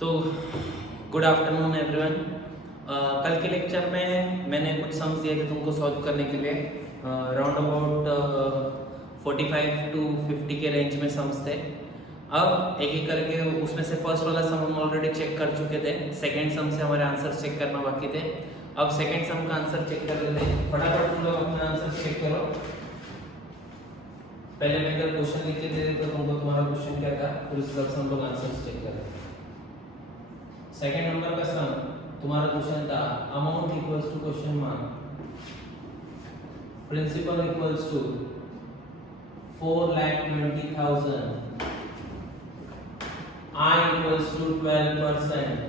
तो good afternoon everyone. कल के लेक्चर में मैंने कुछ सम्स दिए थे तुमको सॉल्व करने के लिए। राउंड अबाउट 45 टू 50 के रेंज में सम्स थे। अब एक एक करके उसमें से फर्स्ट वाला सम हम ऑलरेडी चेक कर चुके थे। सेकंड सम से हमारे आंसर चेक करना बाकी थे। अब सेकंड सम का आंसर चेक कर लेते हैं। फटाफट तुम लोग अपना आंसर चेक करो। पहले मैं अगर क्वेश्चन लिख के दे तो तुमको तुम्हारा क्वेश्चन क्या था, फिर उस हिसाब से हम लोग आंसर चेक कर रहे हैं। सेकंड नंबर का सम तुम्हारा क्वेश्चन था amount equals to question mark principal equals to 4,20,000 I equals to 12%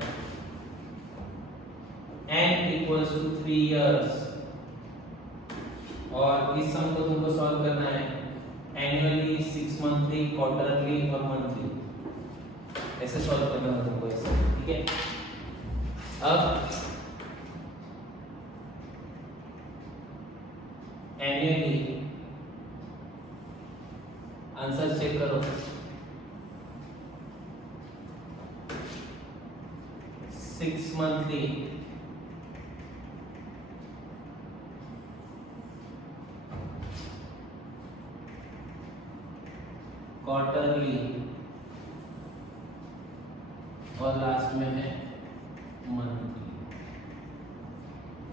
N equals to 3 years। और इस सम को तुमको सॉल्व करना है एनुअली, 6 मंथली, क्वार्टरली और मंथली, ऐसे सॉल्व करना है तुमको ऐसे, ठीक है। अब एनुअली आंसर चेक करो। 6 मंथली, क्वार्टरली और लास्ट में है मंथली,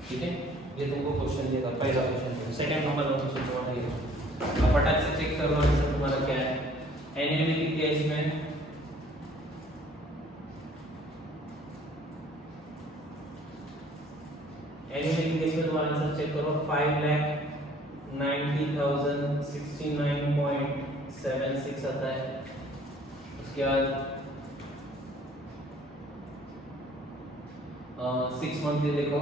ठीक है। ये तुमको क्वेश्चन देगा, पहला क्वेश्चन। सेकंड नंबर का क्वेश्चन तुम्हारा ये। अब फटाक से चेक करो आंसर तुम्हारा क्या है। एनुअली की केस में तुम्हारा आंसर चेक करो। 5,90,069.76 आता है। उसके बाद 6 मंथ ये देखो,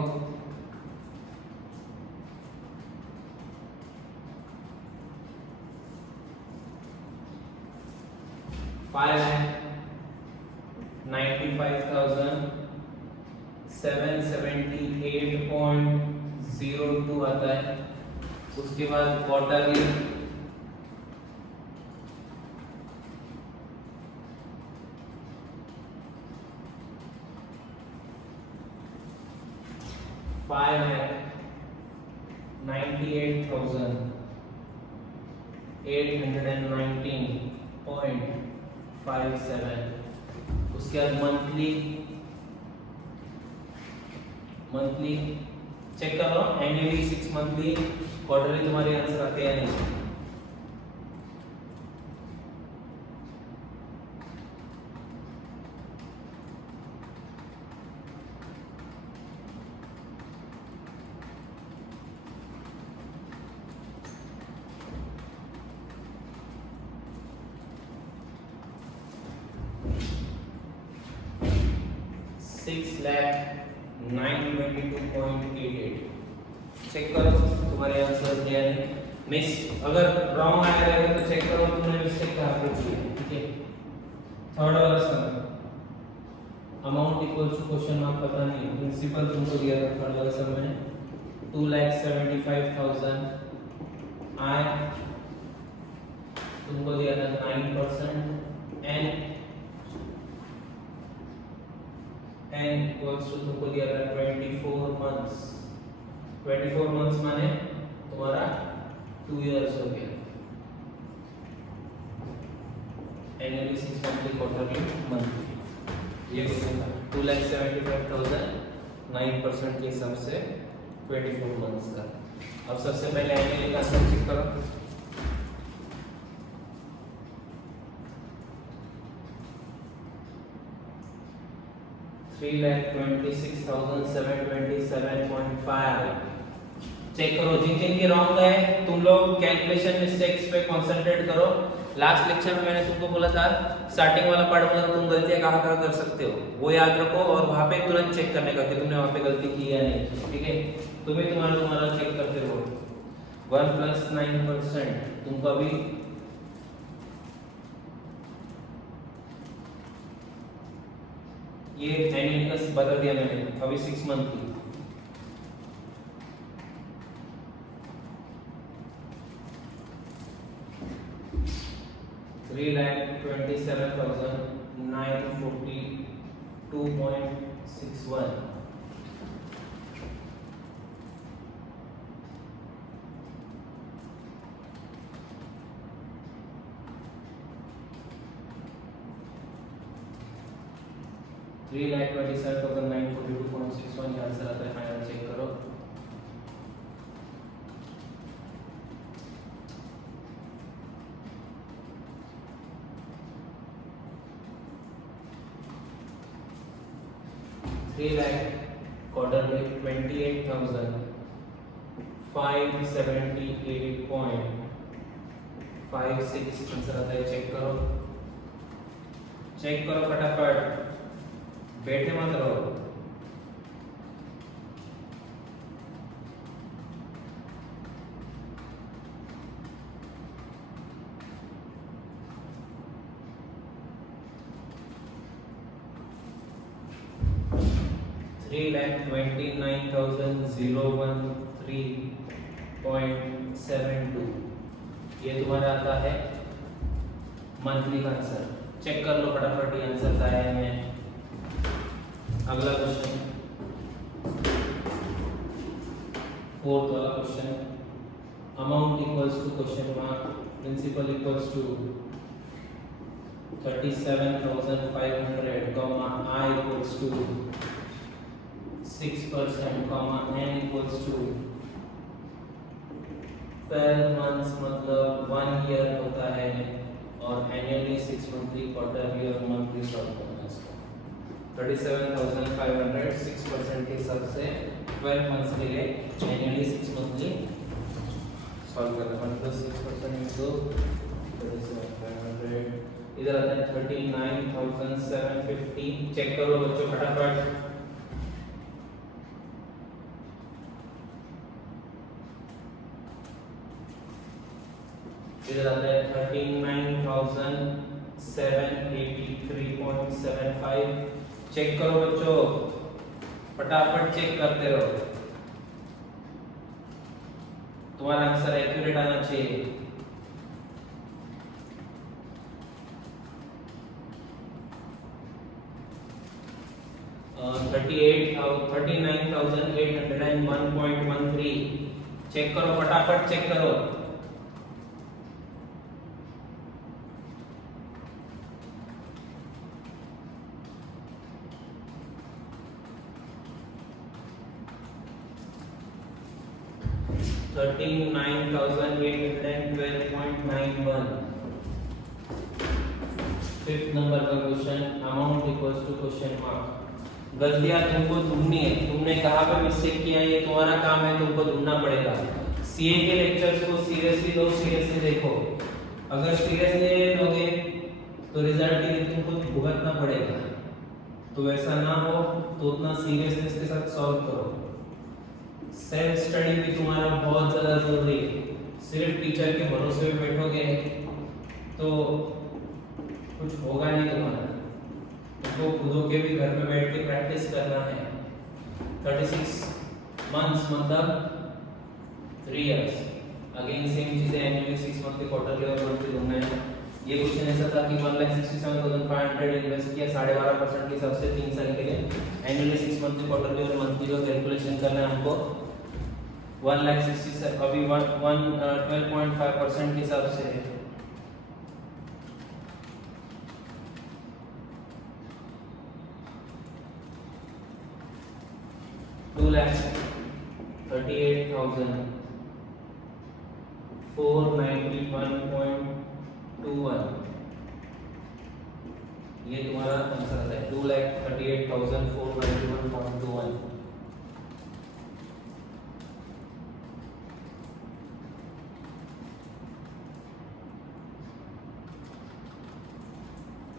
$5,95,778.02 आता है। उसके बाद क्वार्टरली $5,98,819.57। उसके बाद मंथली चेक करो। एनुअली, 6 मंथली, क्वार्टरली तुम्हारे आंसर आते हैं नहीं। $6,922.88 चेक करो तुम्हारे आंसर क्या है। मिस अगर रॉन्ग आया रहेगा तो चेक करो तुमने मिस्टेक कहाँ पे की है, ठीक है। थर्ड वाला sum amount equal to question mark पता नहीं, प्रिंसिपल तुमको दिया था थर्ड वाला सम में 2,75,000 I तुमको दिया था 9%। n इक्वल्स टू तुमको दिया था 24 मंथ्स। 24 मंथ्स माने तुम्हारा 2 इयर्स हो गया। एनुअली, 6 मंथली, क्वार्टरली, मंथली, ये क्वेश्चन था। 2,75,000 9% के हिसाब से 24 मंथ्स का। अब सबसे पहले एनुअली का आंसर चेक करो। $3,26,727.5 चेक करो। जिन जिन के रॉन्ग है तुम लोग कैलकुलेशन मिस्टेक्स पे कंसंट्रेट करो। लास्ट लेक्चर में मैंने तुमको बोला था स्टार्टिंग वाला पार्ट में तुम गलतियां कहाँ कर सकते हो वो याद रखो, और वहां पे तुरंत चेक करने का कि तुमने वहां पे गलती की या नहीं, ठीक है। तुम्हें तुम्हारा चेक करते रहो। 1 + 9% तुमको अभी ये एनुअली का बता दिया मैंने, अभी 6 मंथ की। 3,27,940 2.61. थ्री लाख 27,942.61 आंसर आता है। फाइनल चेक करो। थ्री लाख क्वार्टर में 28,578.56 आंसर आता है। चेक करो, चेक करो फटाफट, बैठे मत रहो। थ्री लाख 29,013.72 ये तुम्हारा आता है मंथली का आंसर। चेक कर लो फटाफट, ये आंसर आया है। अगला क्वेश्चन, फोर्थ वाला question, amount equals to question mark, principal equals to 37,500 comma I equals to 6% comma n equals to 12 months मतलब 1 year होता है, और annually 6 monthly quarterly और monthly सॉल्व करना है इसको। 37,500 6% के हिसाब से 12 मंथ्स के लिए annually 6 monthly सॉल्व करना है, मतलब 6% into 37,500 इधर आता है 39,750। चेक करो बच्चों फटाफट। इधर आता है 39,783.75। चेक करो बच्चों, फटाफट चेक करते रहो, तुम्हारा आंसर एक्यूरेट आना चाहिए। $39,801.13। चेक करो फटाफट, चेक करो। $39,812.91। फिफ्थ नंबर का question, amount equals to question mark. गलतियां तुमको ढूंढनी है, तुमने कहां पे मिस्टेक किया है ये तुम्हारा काम है, तुमको ढूंढना पड़ेगा। सीए के लेक्चर्स को सीरियसली लो, सीरियसली देखो। अगर सीरियसली लोगे तो रिजल्ट के लिए तुमको भुगतना पड़ेगा, तो वैसा ना हो तो उतना सीरियसनेस के साथ सॉल्व करो। सेल्फ स्टडी भी तुम्हारा बहुत ज्यादा जरूरी है। सिर्फ टीचर के भरोसे पे बैठोगे तो कुछ होगा नहीं तुम्हारा, तुमको खुद के भी घर में बैठ के प्रैक्टिस करना है। 36 मंथ्स मतलब 3 इयर्स। अगेन सेम चीजें, एनुअली 6 मंथ के क्वार्टरली और मंथली ढूंढना है। ये क्वेश्चन ऐसा था कि 1,67,500 इन्वेस्ट किया 12.5% के हिसाब से 3 साल के लिए। एनुअली 6 मंथ के क्वार्टरली और मंथली का कैलकुलेशन करना है हमको। 1,67 अभी 12.5% के हिसाब से है। $2,38,491.21 ये तुम्हारा आंसर आता है। 2,38,491.21।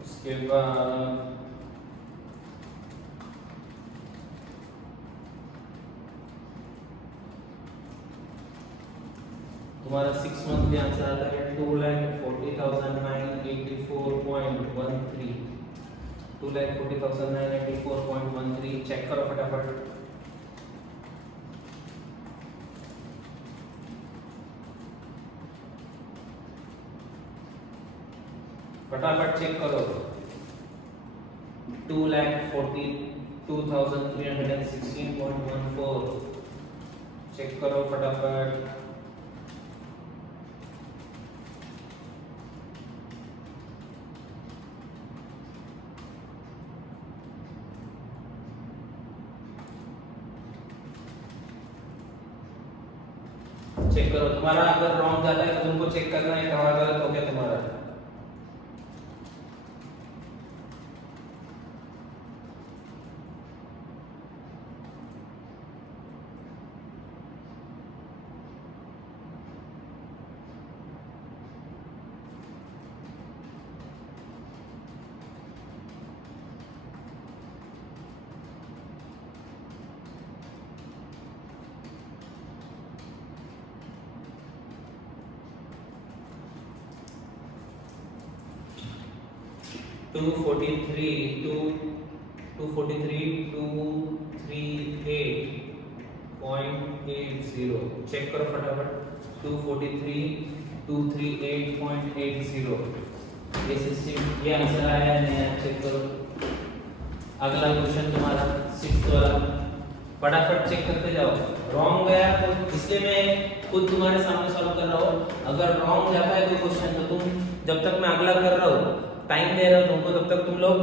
उसके बाद तुम्हारा 6 मंथ में आंसर आता है 2,40,984.13। 2,40,984.13। चेक करो फटाफट। फटाफट चेक करो। 2,42,316.14। चेक करो फटाफट। चेक करो, तुम्हारा अगर रॉन्ग जाता है तो तुमको चेक करना है कहाँ गलत हो गया तुम्हारा। Two forty three two 238.80। Check करो फटाफट। 243,238.80। ये सिस्टम, ये आंसर आया है नहीं आया, चेक करो। अगला क्वेश्चन तुम्हारा 6 वाला, फटाफट चेक करते जाओ। रॉन्ग गया तो इसलिए मैं खुद तुम्हारे सामने सॉल्व कर रहा हूँ। अगर रॉन्ग जाता है कोई क्वेश्चन तो तुम, जब तक मैं अगला कर रहा हूँ, टाइम दे रहा हूँ तुमको, तब तक तुम लोग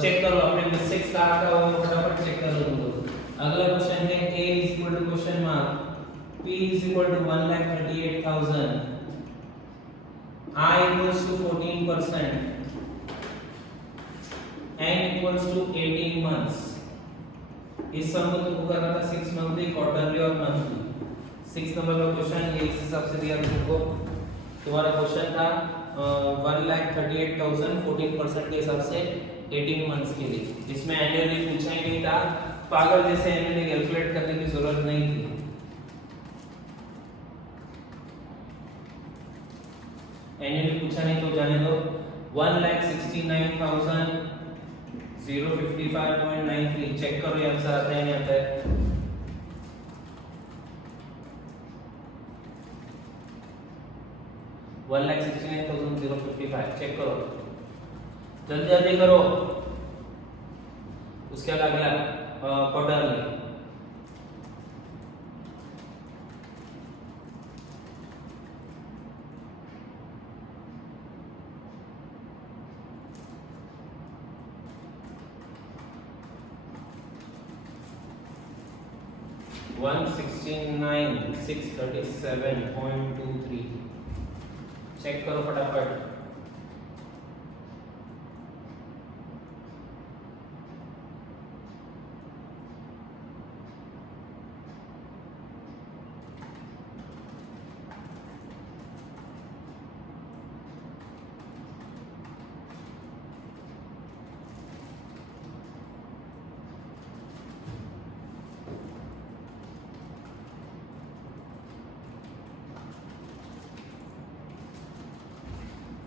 चेक करो अपने मिस्टेक्स कहाँ का हो, फटाफट चेक कर लो तुम लोग। अगला क्वेश्चन है a equal to question mark p equal to 1,38,000, i equals to 14%, n equals to 18 months. इस सम को तुमको करना था 6 मंथली, क्वार्टरली और मंथली। 6 नंबर का क्वेश्चन ये इस हिसाब से दिया तुमको। तुम्हारा क्वेश्चन था 1,38,000 14% के हिसाब से 18 मंथ्स के लिए। इसमें एनुअली पूछा ही नहीं था, पागल जैसे एनुअली कैलकुलेट करने की जरूरत नहीं थी। एनुअली पूछा नहीं तो जाने दो। 1,69,055.93। चेक करो ये आंसर आता है नहीं आता है। वन लाख 69,055। चेक करो, जल्दी जल्दी करो। उसके बाद अगला क्वार्टरली। वन 169,637.23। चेक करो फटाफट।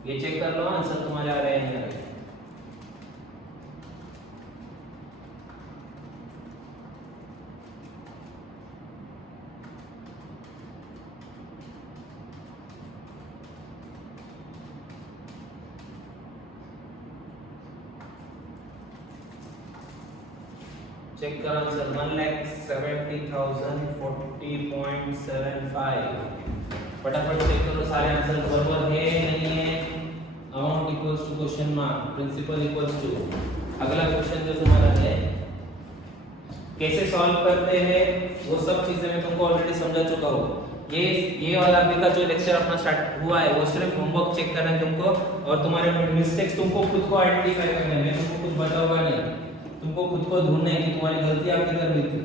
ये चेक कर लो आंसर तुम्हारे आ रहे हैं नहीं आ रहे। चेक कर आंसर 1,70,040.75। फटाफट चेक करो सारे आंसर बराबर है नहीं है। Amount equals to question mark, principal equals to. अगला क्वेश्चन जो तुम्हारा है कैसे सॉल्व करते हैं वो सब चीजें मैं तुमको ऑलरेडी समझा चुका हूँ। ये वाला अभी का जो लेक्चर अपना स्टार्ट हुआ है वो सिर्फ होमवर्क चेक करना है तुमको, और तुम्हारे मिस्टेक्स तुमको खुद को आइडेंटिफाई करना है। मैं तुमको कुछ बताऊंगा नहीं, तुमको खुद को ढूंढना है कि तुम्हारी गलतियां किधर हुई थी।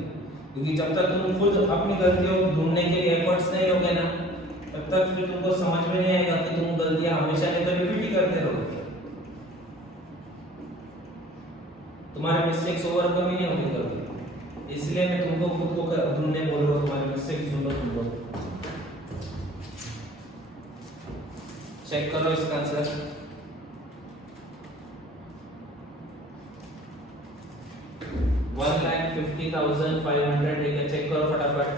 क्योंकि जब तक तुम खुद अपनी गलतियों को ढूंढने के लिए एफर्ट्स नहीं लोगे ना, तब तक फिर तुमको समझ में नहीं आएगा कि तुम गलतियां हमेशा नहीं तो रिपीट ही करते रहोगे। तुम्हारे मिस्टेक्स ओवरकम ही नहीं होंगे कभी। इसलिए मैं तुमको खुद को ढूंढने बोल रहा हूँ, तुम्हारे मिस्टेक्स ढूंढो तुमको। चेक करो इसका आंसर। वन लाख 50,500 ठीक है, चेक करो फटाफट।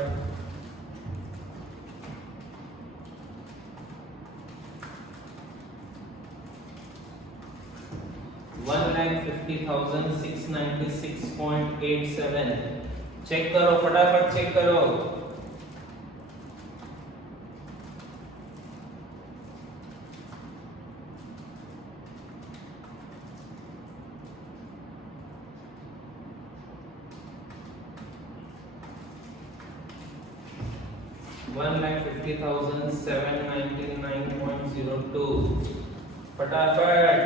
1,50,696.87। चेक करो, फटाफट चेक करो। $1,50,799.02। फटाफट।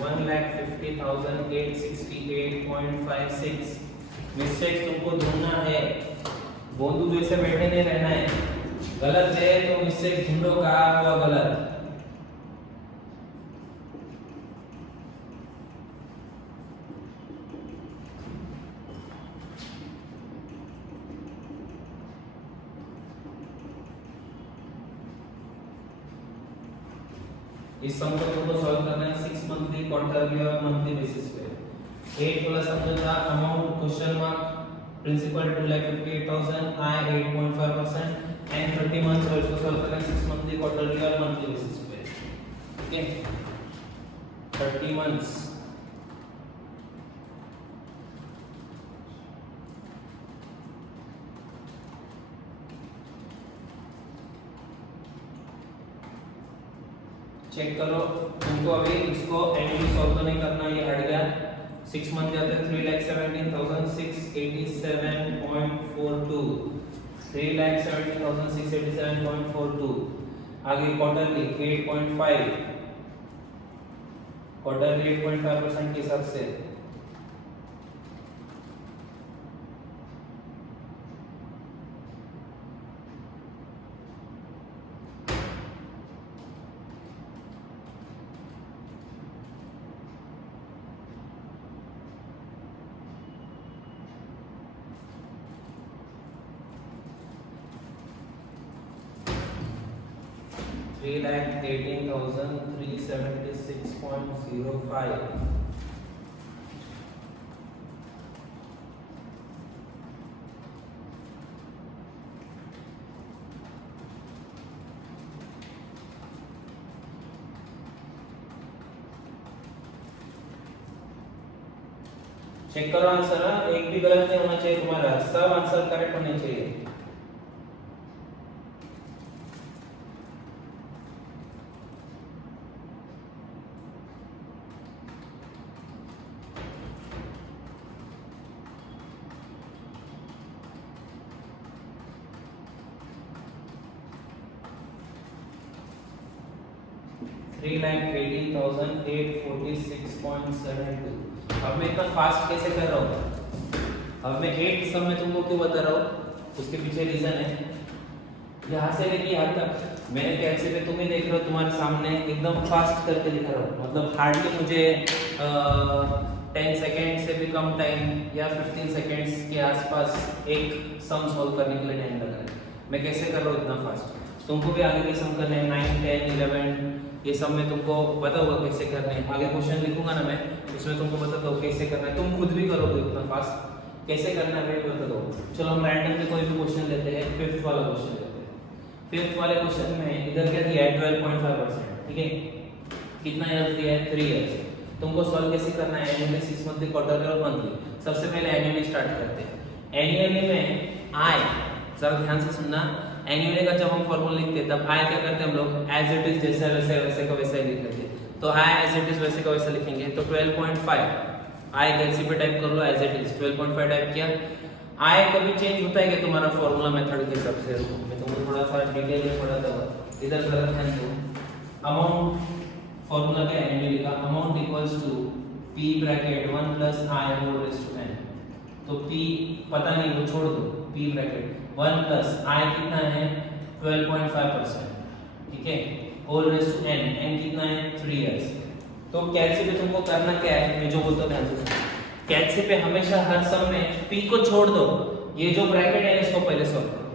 $1,50,868.56। मिस्टेक्स तुमको ढूंढना है, बोंदू जैसे बैठे नहीं रहना है। गलत है तो मिस्टेक ढूंढो, कहाँ हुआ गलत। इस सम को तुमको सॉल्व करना है 6 मंथली, क्वार्टरली और मंथली बेसिस पे। 8 प्लस अपने का amount question mark principal 2,58,000, I 8.5% and 30 months. और इसको सॉल्व करना है 6 मंथली, क्वार्टरली और मंथली बेसिस पे। Okay, 30 months. चेक करो, तुमको अभी इसको एनुअली सॉल्व तो नहीं करना, ये हट गया। 6 मंथ जाते हैं 3,17,687.42, 3,17,687.42। आगे क्वार्टरली 8.5, क्वार्टरली 8.5% के हिसाब से। $3,18,376.05। चेक करो आंसर, एक भी गलत नहीं होना चाहिए तुम्हारा, सब आंसर करेक्ट होने चाहिए। $3,80,846.72। अब मैं इतना फास्ट कैसे कर रहा हूँ? अब मैं 8 सम में तुमको क्यों बता रहा हूँ, उसके पीछे रीजन है। यहाँ से लेके यहाँ तक मैंने कैसे पे तुम ही देख रहे हो तुम्हारे सामने, एकदम फास्ट करके दिखा रहा हूँ। मतलब हार्डली मुझे 10 सेकेंड से भी कम टाइम या 15 सेकेंड्स के आसपास एक सम सॉल्व करने के लिए टाइम लगा है। मैं कैसे कर रहा हूँ इतना फास्ट? तुमको भी आगे के सम करने हैं, 9, 10, 11, ये सब में तुमको पता होगा कैसे करने हैं। आगे क्वेश्चन लिखूंगा ना मैं, उसमें तुमको बताता हूँ कैसे करना है। तुम खुद भी करोगे इतना फास्ट, कैसे करना है मैं बता दो। चलो हम रैंडमली कोई भी क्वेश्चन लेते हैं, 5th वाला क्वेश्चन लेते हैं। 5th वाले क्वेश्चन में इधर क्या दिया है 12.5%, ठीक है। कितना ईयर दिया है 3 ईयर्स। तुमको सॉल्व कैसे करना है, एनुअली, 6 मंथली, क्वार्टरली और मंथली। सबसे पहले एनुअली स्टार्ट करते हैं। एनुअली में आई, जरा ध्यान से सुनना, एनुअली का जब हम फॉर्मूला लिखते हैं तब आई क्या करते हैं हम लोग, एज इट इज जैसा वैसे वैसे का वैसा ही लिख देते हैं। तो आई एज इट इज वैसे का वैसा लिखेंगे। तो 12.5 आई कैलसी पे टाइप कर लो, एज इट इज 12.5 टाइप किया। आई कभी चेंज होता है क्या तुम्हारा फॉर्मूला मेथड के हिसाब से? मैं तुमको थोड़ा सा डिटेल में पढ़ा था, इधर जरा ध्यान दो। अमाउंट फॉर्मूला क्या है एनुअली का, amount equals to P bracket 1 plus I whole raise to n। तो पी पता नहीं, वो छोड़ दो, पी ब्रैकेट 1 प्लस आई कितना है 12.5%, ठीक है, whole raise to n, n कितना है 3 इयर्स। तो कैलसी पे तुमको करना क्या है, मैं जो बोलता हूं ध्यान से सुनो। कैलसी पे हमेशा हर सम में p को छोड़ दो, ये जो ब्रैकेट है इसको पहले सॉल्व करो,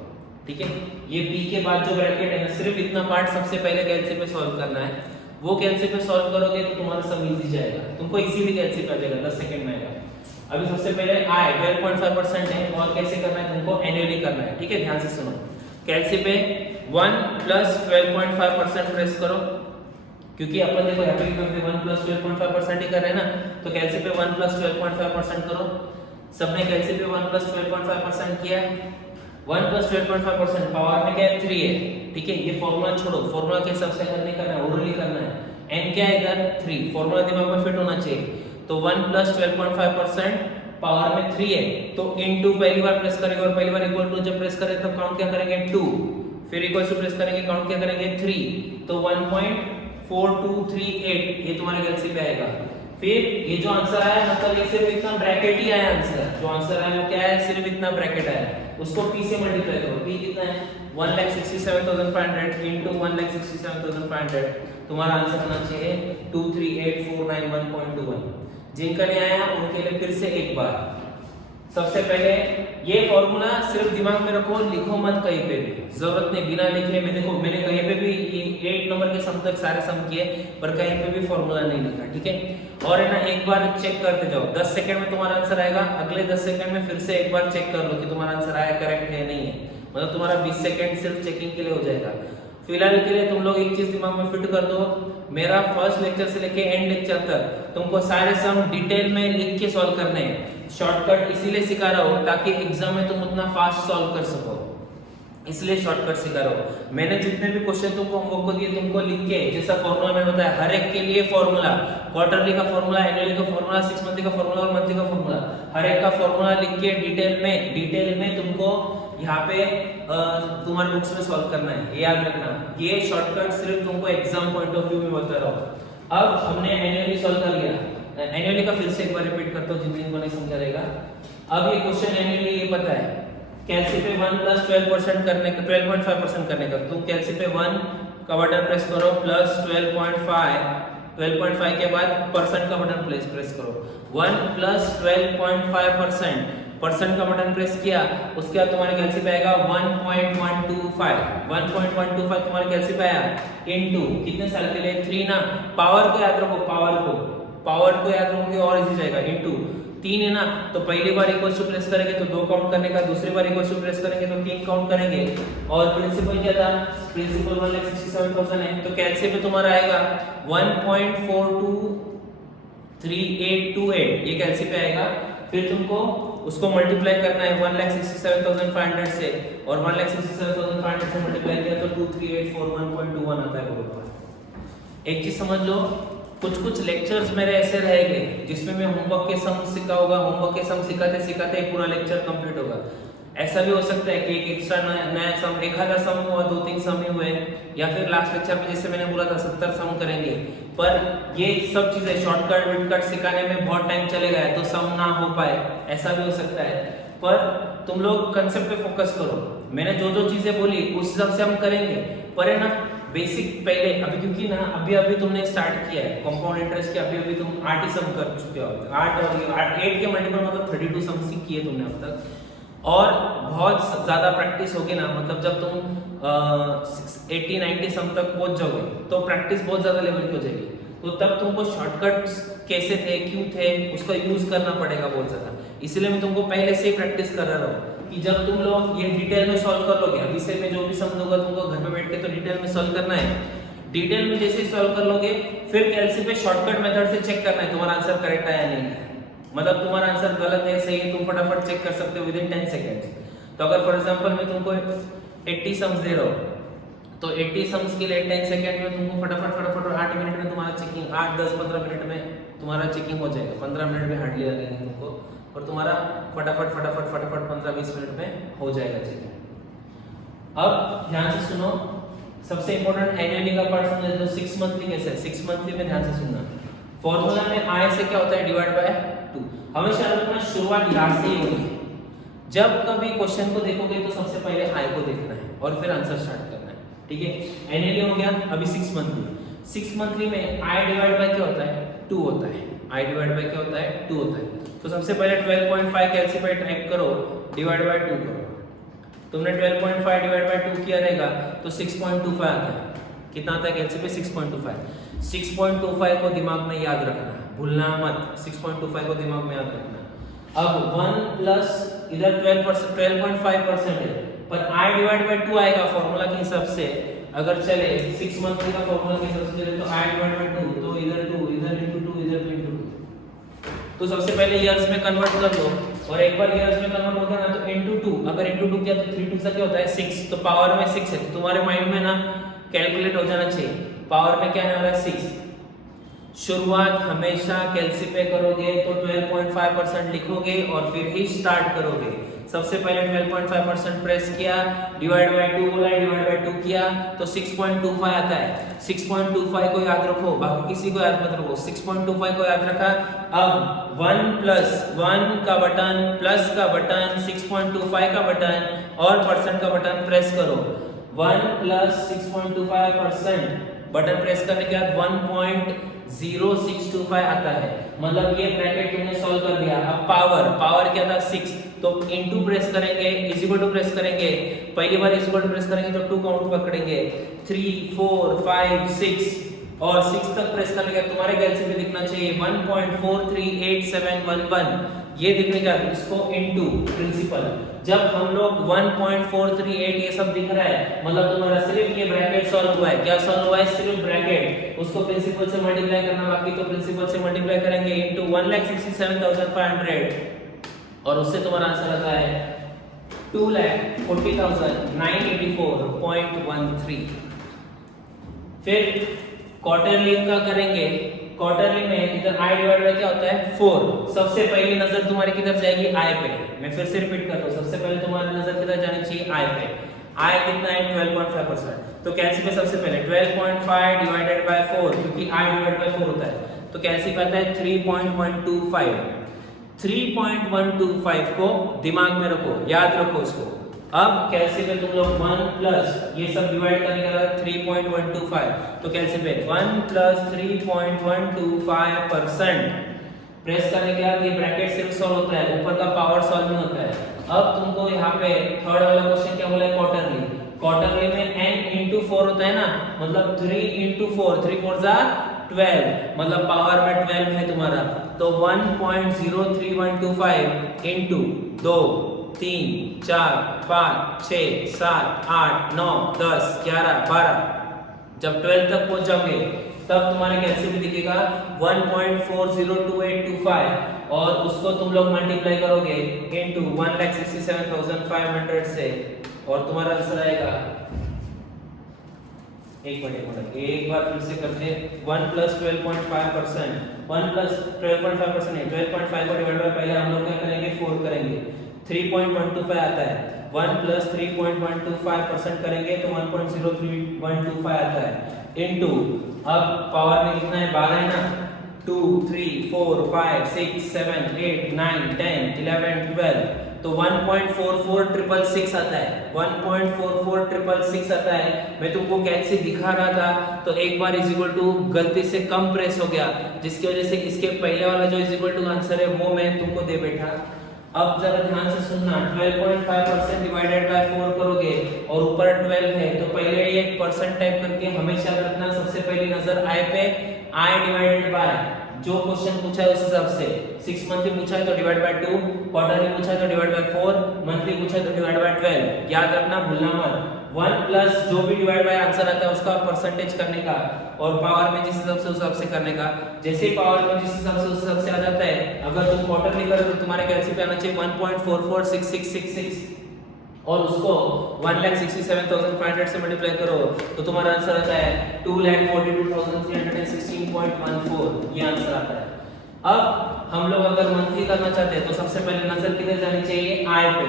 ठीक है। ये p के बाद जो ब्रैकेट है ना, सिर्फ इतना पार्ट सबसे पहले कैलसी पे सॉल्व करना है। वो कैलसी पे सॉल्व करोगे तो तुम्हारा सम इजी जाएगा, तुमको इजीली कैलसी पे आ जाएगा, 10 सेकंड में आएगा। अभी सबसे पहले आय 12.5% है और कैसे करना है तुमको एनुअली करना है, ठीक है, ध्यान से सुनो। कैलसी पे 1 प्लस 12.5% प्रेस करो, क्योंकि अपन देखो यहाँ पे 1 प्लस 12.5% ही कर रहे हैं ना, तो कैलसी पे 1 प्लस 12.5% करो। सबने कैलसी पे 1 प्लस 12.5% किया। 1 प्लस 12.5% पावर में क्या है 3 है, ठीक है। ये फॉर्मूला छोड़ो, फॉर्मूला के हिसाब से नहीं करना है, ओरली करना है। n क्या है इधर 3, फॉर्मूला दिमाग में फिट होना चाहिए। तो 1 प्लस 12.5% पावर में 3 है, तो इनटू पहली बार प्रेस करेंगे और पहली बार इक्वल टू जब प्रेस करें तब काउंट क्या करेंगे 2, फिर इक्वल टू प्रेस करेंगे काउंट क्या करेंगे 3, तो 1.4238 ये तुम्हारे कैलसी पे आएगा। फिर ये जो आंसर आया मतलब ये सिर्फ इतना ब्रैकेट ही आया आंसर, जो आंसर आया वो क्या है सिर्फ इतना ब्रैकेट आया, उसको p से मल्टीप्लाई करो। p कितना है 1,67,500 into 1,67,500, तुम्हारा आंसर आना चाहिए 238,491.21। जिनका नहीं आया उनके लिए फिर से एक बार, सबसे पहले ये फॉर्मूला सिर्फ दिमाग में रखो, लिखो मत कहीं पे भी, जरूरत नहीं बिना लिखे। मैंने कहीं पे भी ये 8 नंबर के सम तक सारे सम किए पर कहीं पे भी फॉर्मूला नहीं लिखा, ठीक है। और है ना एक बार चेक करते जाओ, 10 सेकंड में तुम्हारा आंसर आएगा, अगले 10 सेकंड में फिर से एक बार चेक कर लो कि तुम्हारा आंसर आया करेक्ट है नहीं है, मतलब तुम्हारा 20 सेकंड सिर्फ चेकिंग के लिए हो जाएगा। फिलहाल के लिए तुम लोग एक चीज दिमाग में फिट कर दो, मेरा फर्स्ट लेक्चर से लेके एंड लेक्चर तक तुमको सारे सम डिटेल में लिख के सॉल्व करने हैं। शॉर्टकट इसीलिए सिखा रहा हूँ ताकि एग्जाम में तुम उतना फास्ट सॉल्व कर सको, इसलिए शॉर्टकट सिखा रहा हूँ। मैंने जितने भी क्वेश्चन तुमको होमवर्क को दिए तुमको लिख के, जैसा फॉर्मूला मैंने बताया हर एक के लिए फॉर्मूला, क्वार्टरली का फॉर्मूला, एनुअली का फॉर्मूला, 6 मंथली का फॉर्मूला और मंथली का फॉर्मूला, हर एक का फॉर्मूला लिख के डिटेल में तुमको यहाँ पे तुम्हारे बुक्स में सॉल्व करना है, ये याद रखना। ये शॉर्टकट सिर्फ तुमको एग्जाम पॉइंट ऑफ व्यू में बता रहा हूँ। अब हमने एनुअली सॉल्व कर लिया, एनुअली का फिर से एक बार रिपीट करता हूँ जिन को नहीं समझा रहेगा। अब ये क्वेश्चन एनुअली ये पता है कैलसी पे 1 प्लस 12% करने का 12.5% करने का, तुम कैलसी पे 1 का बटन प्रेस करो प्लस 12.5 के बाद परसेंट का बटन प्रेस करो। 1 प्लस 12.5% परसेंट का बटन प्रेस किया, उसके बाद तुम्हारे कैलसी पे आएगा 1.125 तुम्हारे कैलसी पे आया इनटू कितने साल के लिए 3 ना, पावर को याद रखो, पावर को याद रखोगे और इजी जाएगा। इनटू 3 है ना, तो पहली बार इक्वल टू प्रेस करेंगे तो 2 काउंट करने का, दूसरी बार इक्वल टू प्रेस करेंगे तो 3 काउंट करेंगे। और प्रिंसिपल क्या था, प्रिंसिपल 1,67,000 है, तो कैलसी पे तुम्हारा आएगा 1.423828 ये कैलसी पे आएगा। फिर तुमको उसको मल्टीप्लाई करना है 1,67,500 से, और 1,67,500 से मल्टीप्लाई किया तो 23841.21 आता है बरोबर। एक चीज समझ लो, कुछ लेक्चर्स मेरे ऐसे रहेंगे जिसमें मैं होमवर्क के सम सिखा होगा, होमवर्क के सम सिखाते सिखाते पूरा लेक्चर कंप्लीट होगा। ऐसा भी हो सकता है कि एक एक्स्ट्रा नया सम, एक आधा सम हुआ, 2-3 सम ही हुए, या फिर लास्ट लेक्चर में जैसे मैंने बोला था 70 सम करेंगे। पर ये सब चीजें शॉर्टकट विटकट सिखाने में बहुत टाइम चलेगा तो सम ना हो पाए, ऐसा भी हो सकता है। पर तुम लोग कंसेप्ट पे फोकस करो, मैंने जो चीजें बोली उस हिसाब से हम करेंगे। पर है ना बेसिक पहले, अभी क्योंकि ना अभी तुमने स्टार्ट किया है कंपाउंड इंटरेस्ट के, अभी तुम 8 ही सम कर चुके हो, 8 के मल्टीपल मतलब 32 सम किए तुमने अब तक, और बहुत ज्यादा प्रैक्टिस होगी ना, मतलब जब तुम 80-90 सम तक पहुंच जाओगे तो प्रैक्टिस बहुत ज्यादा लेवल की हो जाएगी, तो तब तुमको शॉर्टकट्स कैसे थे क्यों थे उसका यूज करना पड़ेगा बहुत ज्यादा। इसलिए मैं तुमको पहले से ही प्रैक्टिस कर रहा हूँ कि जब तुम लोग ये डिटेल में सॉल्व कर लोगे, अभी से मैं जो भी समझूंगा तुमको घर में बैठ के तो डिटेल में सॉल्व करना है। डिटेल में जैसे ही सॉल्व कर लोगे फिर कैलसी पे शॉर्टकट मेथड से चेक करना है तुम्हारा आंसर करेक्ट है या नहीं है, मतलब तुम्हारा आंसर गलत है सही है तुम फटाफट चेक कर सकते हो विदिन 10 सेकेंड्स। तो अगर फॉर एग्जांपल मैं तुमको 80 सम्स दे रहा हूँ तो 80 सम्स के लिए 10 सेकेंड में तुमको फटाफट 8 मिनट में तुम्हारा चेकिंग, 8, 10, 15 मिनट में तुम्हारा चेकिंग हो जाएगा, 15 मिनट में हार्डली लगेंगे तुमको, और तुम्हारा फटाफट 15-20 मिनट में हो जाएगा चेकिंग। अब ध्यान से सुनो, सबसे इंपॉर्टेंट एनुअली का पार्ट समझ लो। 6 मंथली कैसे है, 6 मंथली में ध्यान से सुनना, फॉर्मूला में आय से क्या होता है डिवाइड बाय 2, हमेशा रखना शुरुआत यहाँ से ही होगी। जब कभी क्वेश्चन को देखोगे तो सबसे पहले आय को देखना है और फिर आंसर स्टार्ट करना है, ठीक है। एनुअली हो गया, अभी 6 मंथली में आय डिवाइड बाय क्या होता है 2 होता है, आय डिवाइड बाय क्या होता है 2 होता है। तो सबसे पहले 12.5 कैलसी पे टाइप करो, डिवाइड बाय 2 करो, तुमने 12.5 डिवाइड बाय 2 किया रहेगा तो 6.25 आता है, कितना आता है कैलसी पे 6.25 को दिमाग में याद रखना, भूलना मत, 6.25 को दिमाग में याद रखना। अब 1 प्लस इधर 12%, 12.5% है, पर I डिवाइड बाय 2 आएगा फॉर्मूला के हिसाब से। अगर चले 6 मंथली का फॉर्मूला के हिसाब से चले तो I डिवाइड बाय 2, तो इधर 2, इधर इनटू 2, इधर 2 इनटू 2। तो सबसे पहले ईयर्स में कन्वर्ट कर लो, और एक बार ईयर्स में कन्वर्ट हो गया ना तो इनटू 2, अगर इनटू 2 किया तो 3 2 क्या होता है 6, तो पावर में 6 है, तो तुम्हारे माइंड में ना कैलकुलेट हो जाना चाहिए पावर में क्या आने वाला है 6। शुरुआत हमेशा कैलसी पे करोगे तो 12.5% लिखोगे और फिर ही स्टार्ट करोगे। सबसे पहले 12.5% प्रेस किया, डिवाइड बाय 2 बोला, डिवाइड बाय 2 किया तो 6.25 आता है। 6.25 को याद रखो, बाकी किसी को याद मत रखो, 6.25 को याद रखा। अब 1 प्लस 1 का बटन, प्लस का बटन, 6.25 का बटन और परसेंट का बटन प्रेस करो। 1 प्लस 6.25% बटन प्रेस करने के बाद 1.0625 आता है, मतलब ये ब्रैकेट तुमने सॉल्व कर दिया। अब पावर क्या था 6, तो इनटू प्रेस करेंगे, इज इक्वल टू प्रेस करेंगे, पहली बार इज इक्वल टू प्रेस करेंगे तो 2 काउंट पकड़ेंगे, 3 4 5 6 और 6 तक प्रेस करने के बाद तुम्हारे कैलसी में दिखना चाहिए 1.438711, ये दिखने का इसको इनटू प्रिंसिपल। जब हम लोग 1.438 ये सब दिख रहा है, मतलब तुम्हारा सिर्फ ये ब्रैकेट सॉल्व हुआ है। क्या सॉल्व हुआ है? सिर्फ ब्रैकेट, उसको प्रिंसिपल से मल्टीप्लाई करना बाकी, तो प्रिंसिपल से मल्टीप्लाई करेंगे इनटू 1,67,500 और उससे तुम्हारा आंसर आता है 2,40,984.13। फिर क्वार्टरली का करेंगे। क्वार्टरली में इधर I डिवाइड बाय क्या होता है 4। सबसे पहली नजर तुम्हारी किधर जाएगी I पे। मैं फिर से रिपीट करता हूं, सबसे पहले तुम्हारी नजर किधर जानी चाहिए I पे। I कितना है 12.5%, तो कैलसी पे सबसे पहले 12.5 डिवाइडेड बाय 4, क्योंकि I डिवाइड बाय 4 होता है, तो कैलसी पे आता है 3.125। 3.125 को दिमाग में रखो, याद रखो इसको। अब कैलसी पे तुम लोग 1 प्लस ये सब डिवाइड करने के बाद 3.125, तो कैलसी पे 1 प्लस 3.125% प्रेस करने के बाद ये ब्रैकेट सिर्फ सॉल्व होता है, ऊपर का पावर सॉल्व नहीं होता है। अब तुमको यहाँ पे थर्ड वाला क्वेश्चन क्या बोला है क्वार्टरली। क्वार्टरली में n into 4 होता है ना, मतलब 3 into 4, 3 4 जा 12, मतलब पावर में 12 है तुम्हारा, तो 1.03125 into 2 3 4 5 6 7 8 9 10 11 12, जब 12 तक पहुंच जाओगे तब तुम्हारे कैलसी में दिखेगा 1.402825 और उसको तुम लोग मल्टीप्लाई करोगे इनटू 1,67,500 से और तुम्हारा आंसर आएगा, एक बार फिर से करते हैं। 1 प्लस 12.5%, 1 प्लस 12.5% नहीं, 12.5 को डिवाइड बाय पहले हम लोग क्या करेंगे 4 करेंगे, 3.125 आता है। 1 प्लस 3.125% करेंगे तो 1.03125 आता है इनटू, अब पावर में कितना है 12 है ना, 2 3 4 5 6 7 8 9 10 11 12, तो 1.44666 आता है, 1.44666 आता है। मैं तुमको कैसे दिखा रहा था तो एक बार इज इक्वल टू गलती से कम प्रेस हो गया, जिसकी वजह से इसके पहले वाला जो इज इक्वल टू आंसर है वो मैं तुमको दे बैठा। अब जरा ध्यान से सुनना, 12.5% डिवाइडेड बाय 4 करोगे और ऊपर 12 है, तो पहले ये परसेंट टाइप करके हमेशा रखना सबसे पहली नजर I पे। I डिवाइडेड बाय जो क्वेश्चन पूछा है उस हिसाब से, 6 मंथली पूछा है तो डिवाइड बाय 2, क्वार्टरली पूछा है तो डिवाइड बाय 4, मंथली पूछा है तो डिवाइड बाय 12। याद रखना, भूलना मत। 1 प्लस जो भी डिवाइड बाय आंसर आता है उसका परसेंटेज करने का और पावर में जिस हिसाब से उस हिसाब से करने का। जैसे ही पावर में जिस हिसाब से उस हिसाब से आ जाता है, अगर तुम क्वार्टरली करो तो तुम्हारे कैलसी पे आना चाहिए 1.446666 और उसको 1,67,500 से मल्टीप्लाई करो तो तुम्हारा आंसर आता है 2,42,316.14, ये आंसर आता है। अब हम लोग अगर मंथली करना चाहते हैं तो सबसे पहले नजर किधर जानी चाहिए I पे,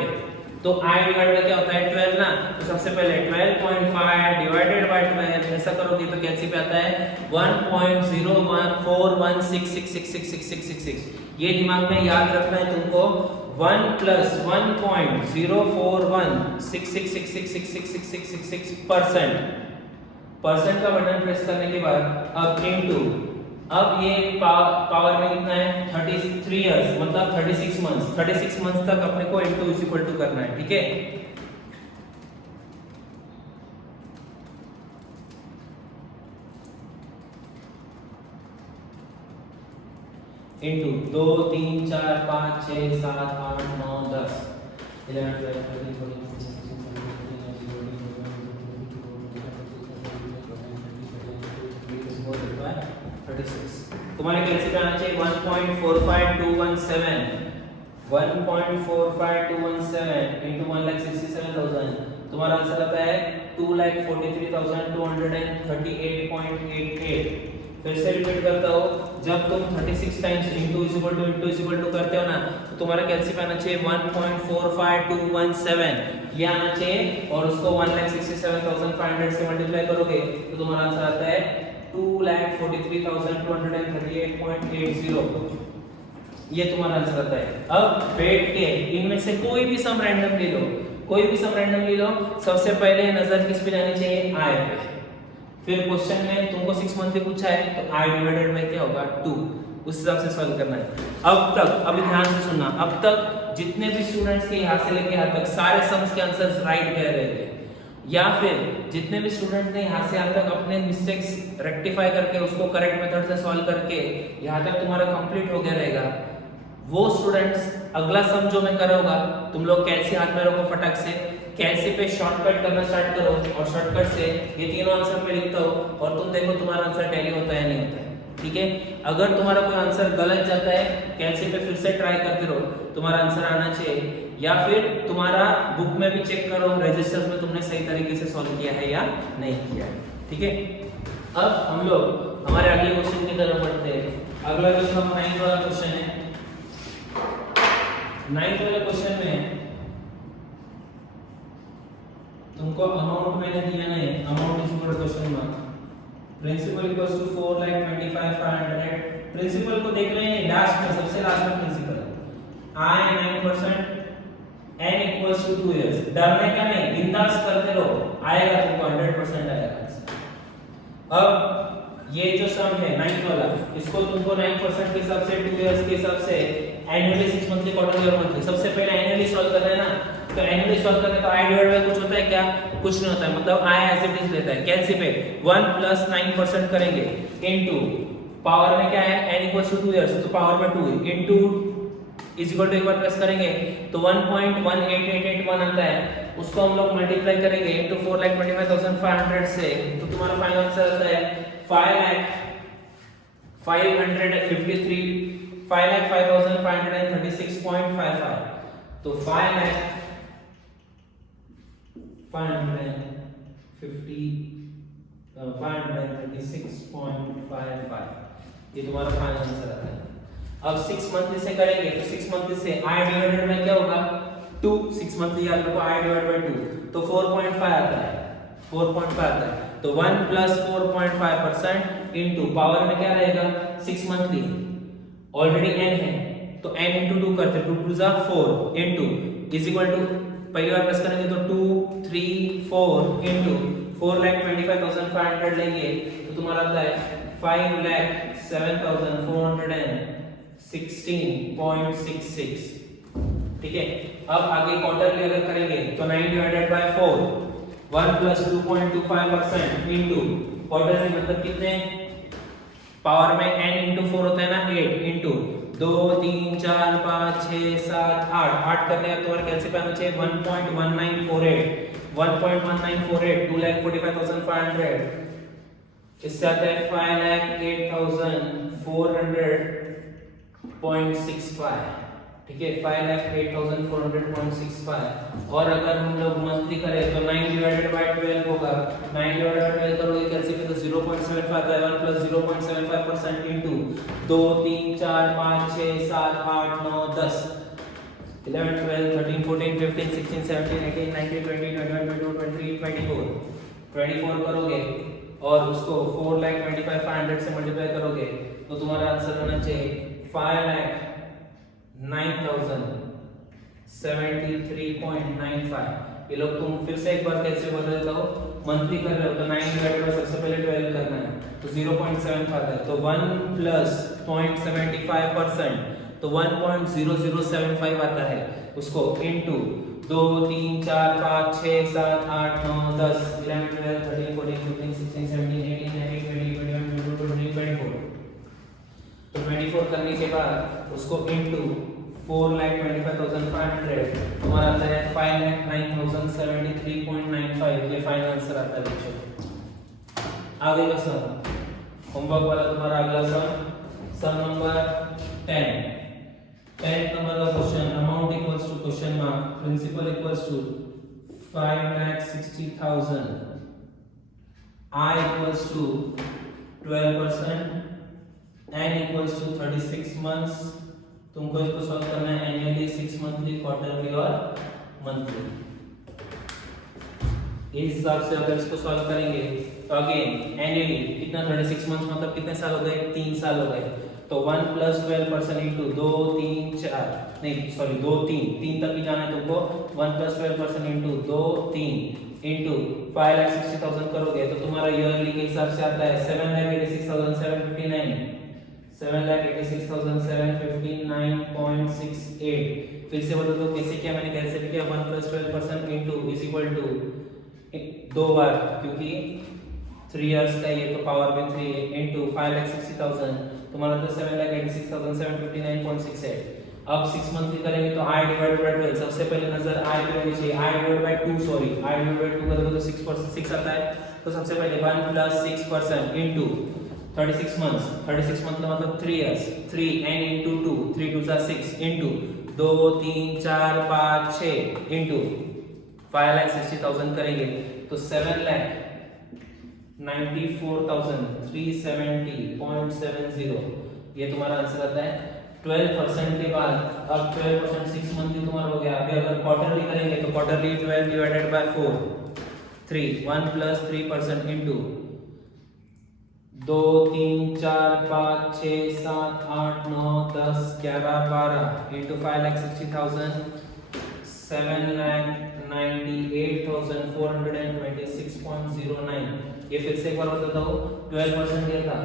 तो I डिवाइड बाय क्या होता है 12 ना, तो सबसे पहले 12.5 डिवाइडेड बाय 12 ऐसा करोगे तो कैलसी पे आता है 1.01416666666। ये दिमाग में याद रखना है तुमको। 1 प्लस 1.04166666666% परसेंट का बटन प्रेस करने के बाद अब इनटू, अब ये पावर में कितना है 33 इयर्स, मतलब 36 मंथ्स, 36 मंथ्स तक अपने को इनटू इज इक्वल टू करना है, ठीक है। इंटू 2 3 4 5 6 7 8 9 10 11 12 13 14 36 तुम्हारे कैसे पे आना चाहिए 1.45217 1.45217 into 1,67,000 तुम्हारा आंसर आता है 2,43,238.88 फिर से रिपीट करता हूँ जब तुम 36 times into is equal to करते हो ना तो तुम्हारा कैलसी पे आना चाहिए 1.45217 ये आना चाहिए और उसको 1,67,500 से मल्टीप्लाई करोगे तो तुम्हारा आंसर आता है 2,43,238.80 ये तुम्हारा आंसर आता है। अब बैठ के इनमें से कोई भी सम रैंडम ले लो, कोई भी सम रैंडम ले लो। सबसे पहले नजर किस पे जानी चाहिए, i पे। फिर क्वेश्चन में तुमको 6 मंथली पूछा है तो i डिवाइडेड बाय क्या होगा 2, उस हिसाब से सॉल्व करना है। अब तक अभी ध्यान से सुनना, अब तक जितने भी स्टूडेंट्स के यहाँ से लेके यहाँ तक सारे सम्स के आंसर्स राइट कह रहे थे, या फिर जितने भी स्टूडेंट्स ने यहाँ से यहाँ तक अपने मिस्टेक्स रेक्टिफाई करके उसको करेक्ट मेथड से सॉल्व करके यहाँ तक तुम्हारा कंप्लीट हो गया रहेगा, वो स्टूडेंट्स अगला सम जो मैं करूंगा तुम लोग कैसे हाथ में रखो फटक से, कैसे पे शॉर्टकट करना स्टार्ट करो और शॉर्टकट से ये तीनों आंसर पे लिखता हो और तुम देखो तुम्हारा आंसर टैली होता है या नहीं होता है। ठीक है, अगर तुम्हारा कोई आंसर गलत जाता है कैसे पे फिर से ट्राई करते रहो, तुम्हारा आंसर आना चाहिए। या फिर तुम्हारा बुक में भी चेक करो रजिस्टर्स में तुमने सही तरीके से सॉल्व किया है या नहीं किया है। ठीक है, अब हम लोग हमारे अगले क्वेश्चन की तरफ बढ़ते हैं। अगला क्वेश्चन 9 वाला क्वेश्चन है। 9 वाले क्वेश्चन में तुमको अमाउंट मैंने दिया नहीं, amount is equal to question mark, principal equals to 4,25,500। Principal को देख रहे हैं लास्ट में, सबसे लास्ट में principal i 9%, n equals to 2 years. डरने का नहीं, बिंदास करते रहो, आएगा तुमको 100% आएगा। अब ये जो सम है 9 वाला, इसको तुमको 9% के हिसाब से 2 इयर्स के हिसाब से एनुअली 6 मंथली क्वार्टरली और मंथली, सबसे पहले एनुअली सॉल्व करना है ना, तो एनुअली सॉल्व करने तो i डिवाइड बाय कुछ होता है क्या, कुछ नहीं होता है, मतलब i एज इट इज रहता है। कैंसिल पे 1 प्लस 9% करेंगे इनटू पावर में क्या है n इक्वल्स टू 2 इयर्स, तो पावर में 2 इनटू इज इक्वल टू एक बार प्लस करेंगे तो 1.18881 आता है, उसको हम लोग मल्टीप्लाई करेंगे इनटू 4,25,500 से, तो तुम्हारा फाइनल आंसर आता है 5,05,536.55। तो 5,05,536.55 ये तुम्हारा फाइनल आंसर आता है। अब 6 मंथली से करेंगे तो 6 मंथली से i डिवाइडेड बाय क्या होगा 2, 6 मंथली याद रखो i डिवाइडेड बाय 2 तो 4.5 आता है, 4.5 आता है। तो 1 प्लस 4.5% इनटू पावर में क्या रहेगा 6 मंथली, ऑलरेडी n है तो n इनटू 2 करते, 2 2 जा 4 इनटू इज इक्वल टू पहली बार प्लस करेंगे तो 2 3 4 इनटू 4,25,500 लेंगे तो तुम्हारा आता है 5,07,416.66। ठीक है, अब आगे क्वार्टरली अगर करेंगे तो 9 divided by 4 1 plus 2.25% into quarterly मतलब कितने, पावर में n इनटू 4 होता है ना 8 इनटू 2 3 4 5 6 7 8 करने का तुम्हारे कैंसिल पे आना चाहिए 1.1948 2,45,500। इससे आता है 5,08,400.65। ठीक है, 5,08,400.65। और अगर हम लोग मंथली करें तो 9 डिवाइडेड बाय 12 होगा, 9 डिवाइडेड बाय 12 करोगे कैसे पे तो 0.75 आता है, 1 प्लस 0.75% इनटू 2 3 4 5 6 7 8 9 10 11 12 13 14 15 16 17 18 19 20 21 22 23 24 24 करोगे और उसको 4,25,500 से मल्टीप्लाई करोगे तो तुम्हारा आंसर होना चाहिए 5,09,073.95। ये लोग तुम फिर से एक बार कैसे बदल देता हो, मंथली कर रहे हो तो 9 डिवाइडेड बाय सबसे पहले 12 करना है तो 0.75 है, तो 1 प्लस 0.75% तो 1.0075 आता है, उसको इनटू 2 3 4 5 6 7 8 9 10 11 12 13 14 15 16 17 18 19 20 21 22 23 24 तो 24 94 करने के बाद उसको इंटू 4,25,500 तुम्हारा आता है 5,09,073.95। ये फाइनल आंसर आता है बच्चों। आगे का सम होमवर्क वाला तुम्हारा अगला सम नंबर 10 नंबर का question. Amount equals to question mark, principal equals to 5,60,000, I equals to 12%, n equals to 36 months। तुमको इसको सॉल्व करना है एनुअली, 6 मंथली, क्वार्टरली और मंथली। इस हिसाब से अगर इसको सॉल्व करेंगे तो अगेन एनुअली कितना 36 मंथ्स मतलब कितने साल हो गए? 3 साल हो गए। तो 1 + 12% इंटू 2 3 4 नहीं सॉरी 2 3 तक भी जाना है तुमको। 1 + 12% इंटू 2 3 इंटू 5,60,000 करोगे तो तुम्हारा ईयरली के हिसाब से आता है 7,86,759 7,86,759.68। फिर से बता दो कैसे किया मैंने, कैसे भी किया 1 + 12% इंटू इज इक्वल टू 2 बार क्योंकि 3 इयर्स का ये तो पावर में 3 है इंटू 5,60,000 तुम्हारा तो 7,86,759.68। अब 6 मंथली करेंगे तो i डिवाइडेड बाय 12। सबसे पहले नजर i पे होनी चाहिए, i divided by 2 sorry i divided by 2 करोगे तो 6 आता है। तो सबसे पहले 1 + 6% इंटू 36 मंथ्स, 36 मंथ का मतलब 3 years, 3 n into 2 3 2 6 into 2 3 4 5 6 into 5,60,000 करेंगे तो 7,94,370.70 ये तुम्हारा आंसर आता है। 12% के बाद अब 12% 6 मंथ की तुम्हारा हो गया। अभी अगर क्वार्टरली करेंगे तो quarterly 12 divided by 4 3 1 + 3% into 2 3 4 5 6 7 8 9 10 11 12 into 5,60,000 7,98,426.09। ये फिर से एक बार बताता हूँ 12% दिया था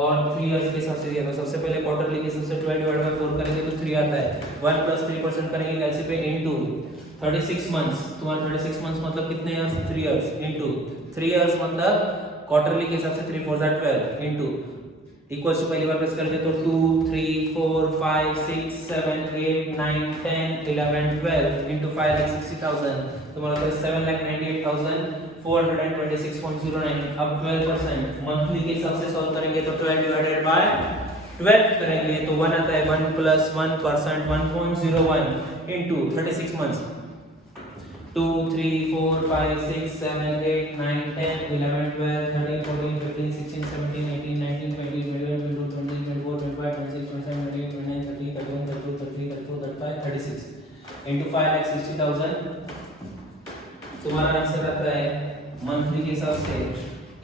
और 3 इयर्स के हिसाब से दिया था। सबसे पहले क्वार्टरली के हिसाब से 12 डिवाइडेड बाय 4 करेंगे तो 3 आता है। 1 + 3% करेंगे वैसे पे इंटू 36 मंथ्स, तुम्हारा 36 मंथ्स मतलब कितने इयर्स? 3 इयर्स इंटू 3 इयर्स मतलब क्वार्टरली के हिसाब से 3 4 12 इंटू इक्वल्स टू पहली बार प्रेस करेंगे तो 2 3 4 5 6 7 8 9 10 11 12 इंटू 5,60,000 तुम्हारा 7,98,426.09। अब 12% मंथली के हिसाब से सॉल्व करेंगे तो 12 डिवाइडेड बाय 12 करेंगे तो 1 आता है। 1 + 1% 1.01 इंटू 36 मंथ्स 2 3 4 5 6 7 8 9 10 11 12 13 14 15 16 17 18 19 20 21 22 23 24 25 26 27 28 29 30 31 32 33 34 35 36 into 5,60,000 तुम्हारा आंसर आता है मंथली के हिसाब से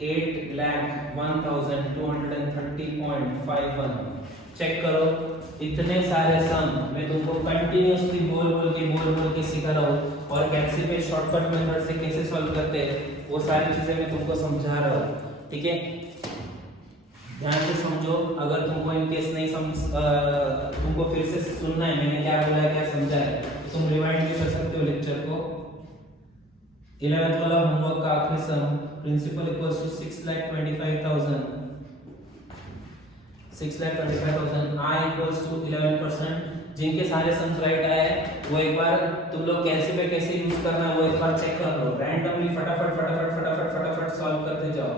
8,01,230.51। चेक करो इतने सारे सम मैं तुमको कंटिन्यूअसली बोल के सिखा रहा हूँ और कैसे पे शॉर्टकट मेथड से कैसे सॉल्व करते हैं वो सारी चीजें मैं तुमको समझा रहा हूँ। ठीक है, ध्यान से समझो। अगर तुमको इन केस नहीं समझ तुमको फिर से सुनना है मैंने क्या बोला है क्या समझा है तो तुम रिवाइंड भी कर सकते हो लेक्चर को। 11th वाला होमवर्क का आखिरी sum principal equals to 6,25,000 I equals to 11%। जिनके सारे सम्स राइट आए वो एक बार तुम लोग कैसे पे कैसे यूज करना है वो एक बार चेक कर लो। रैंडमली फटाफट सॉल्व करते जाओ।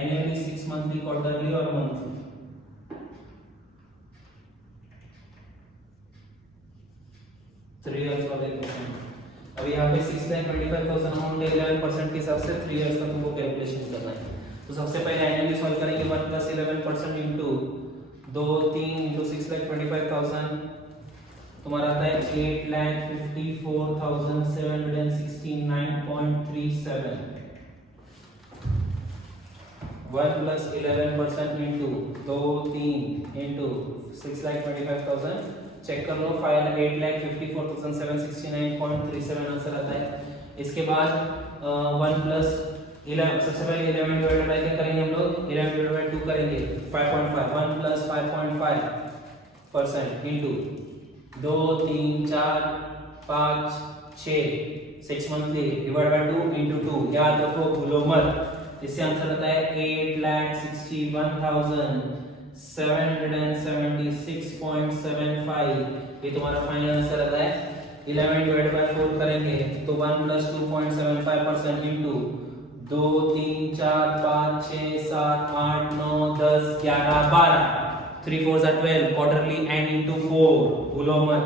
एनुअली 6 मंथली क्वार्टरली और मंथली। वाले क्वेश्चन अभी यहाँ पे 6,25,000 अमाउंट है 11% के हिसाब से 3 इयर्स का तुमको कैलकुलेशन करना है। तो सबसे पहले एनुअली सॉल्व करेंगे 1 + 11% इंटू 2 3 इंटू 6,25,000 तुम्हारा आता है 8,54,769.37। 1 + 11% इंटू 2 3 इंटू 6,25,000 चेक कर लो 8,54,769.37 आंसर आता है। इसके बाद 1 + 11 सबसे पहले 11 डिवाइडेड बाय क्या करेंगे हम लोग 11 डिवाइडेड बाय 2 करेंगे 5.5 1 + 5.5% into 2 3 4 5 6 6 monthly divide by 2 into 2 याद रखो भूलो मत इससे आंसर आता है 8,61,776.75। ये तुम्हारा फाइनल आंसर आता है। 11 डिवाइड बाय 4 करेंगे तो 1 + 2.75% इंटू 2 3 4 5 6 7 8 9 10 11 12 3 4 12 क्वार्टरली एंड इंटू 4 भूलो मत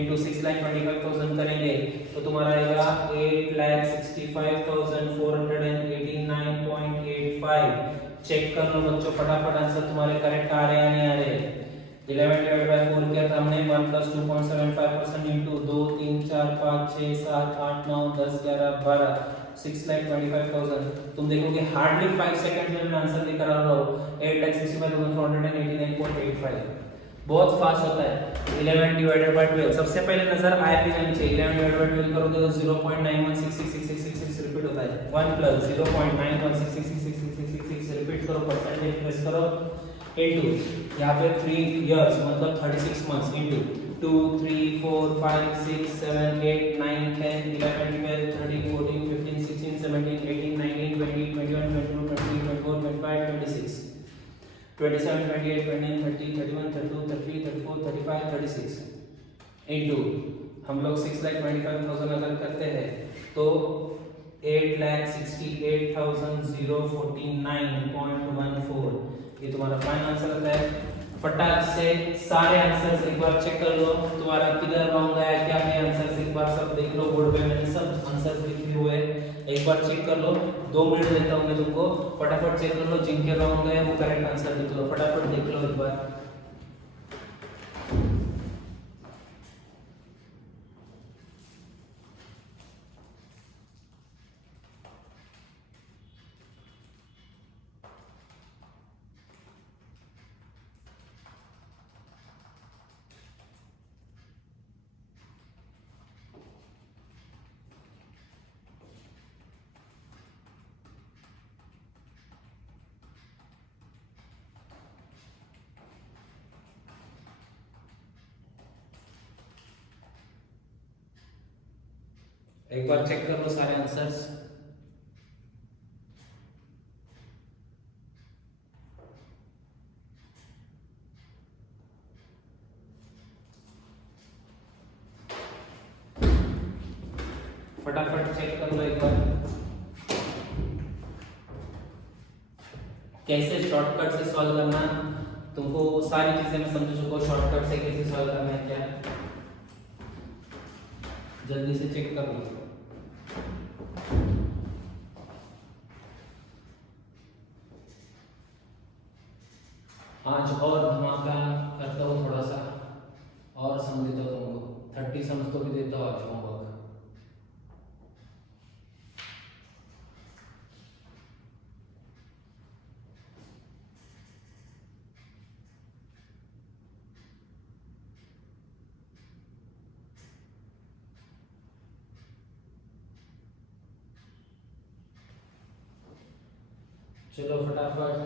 इंटू 6,25,000 करेंगे तो तुम्हारा आएगा 8,65,489.85। चेक कर लो बच्चों फटाफट आंसर तुम्हारे करेक्ट आ रहे हैं या नहीं आ रहे। 11 डिवाइड बाय 4 किया था हमने 1 + 2.75% इंटू 2 3 4 5 6 7 8 9 10 11 12 6,25,000। तुम देखोगे हार्डली 5 सेकंड में मैं आंसर लेकर आ रहा हूँ 8,65,489.85। बहुत फास्ट होता है। 11 डिवाइडेड बाय 12 सबसे पहले नजर आया भी नहीं चाहिए। 11 डिवाइडेड बाय 12 करोगे तो 0.91666666 रिपीट होता है। 1 + 0.91666666 रिपीट करो, परसेंटेज प्रेस करो इनटू यहां पे 3 इयर्स मतलब 36 मंथ्स इनटू 2 3 4 5 6 7 8 9 10 11 12 13 14 15 16 17 18 19 20 21 22 23 24 25 26 27 28 29 30 31 32 33 34 35 36 इनटू हम लोग 6,25,000 अगर करते हैं तो 8,68,049.14। ये तुम्हारा फाइनल आंसर आता है। फटाक से सारे आंसर्स एक बार चेक कर लो तुम्हारा किधर रॉन्ग आया क्या है आंसर्स। एक बार सब देख लो, बोर्ड पे मैंने सब आंसर्स लिखे हुए हैं, एक बार चेक कर लो। 2 मिनट देता हूं मैं तुमको, फटाफट चेक कर लो, जिनके रॉन्ग है वो करेक्ट आंसर लिख लो, फटाफट देख लो एक बार। एक बार चेक कर लो सारे आंसर्स। फटाफट चेक कर लो एक बार। कैसे शॉर्टकट से सॉल्व करना, तुमको सारी चीजें मैं समझ चुका हूं, शॉर्टकट से कैसे सॉल्व करना है क्या, जल्दी से चेक कर लो। आज और धमाका करता हूँ थोड़ा सा और समझ देता हूँ तुमको, 30 समझ तो भी देता हूँ आज होमवर्क। चलो फटाफट।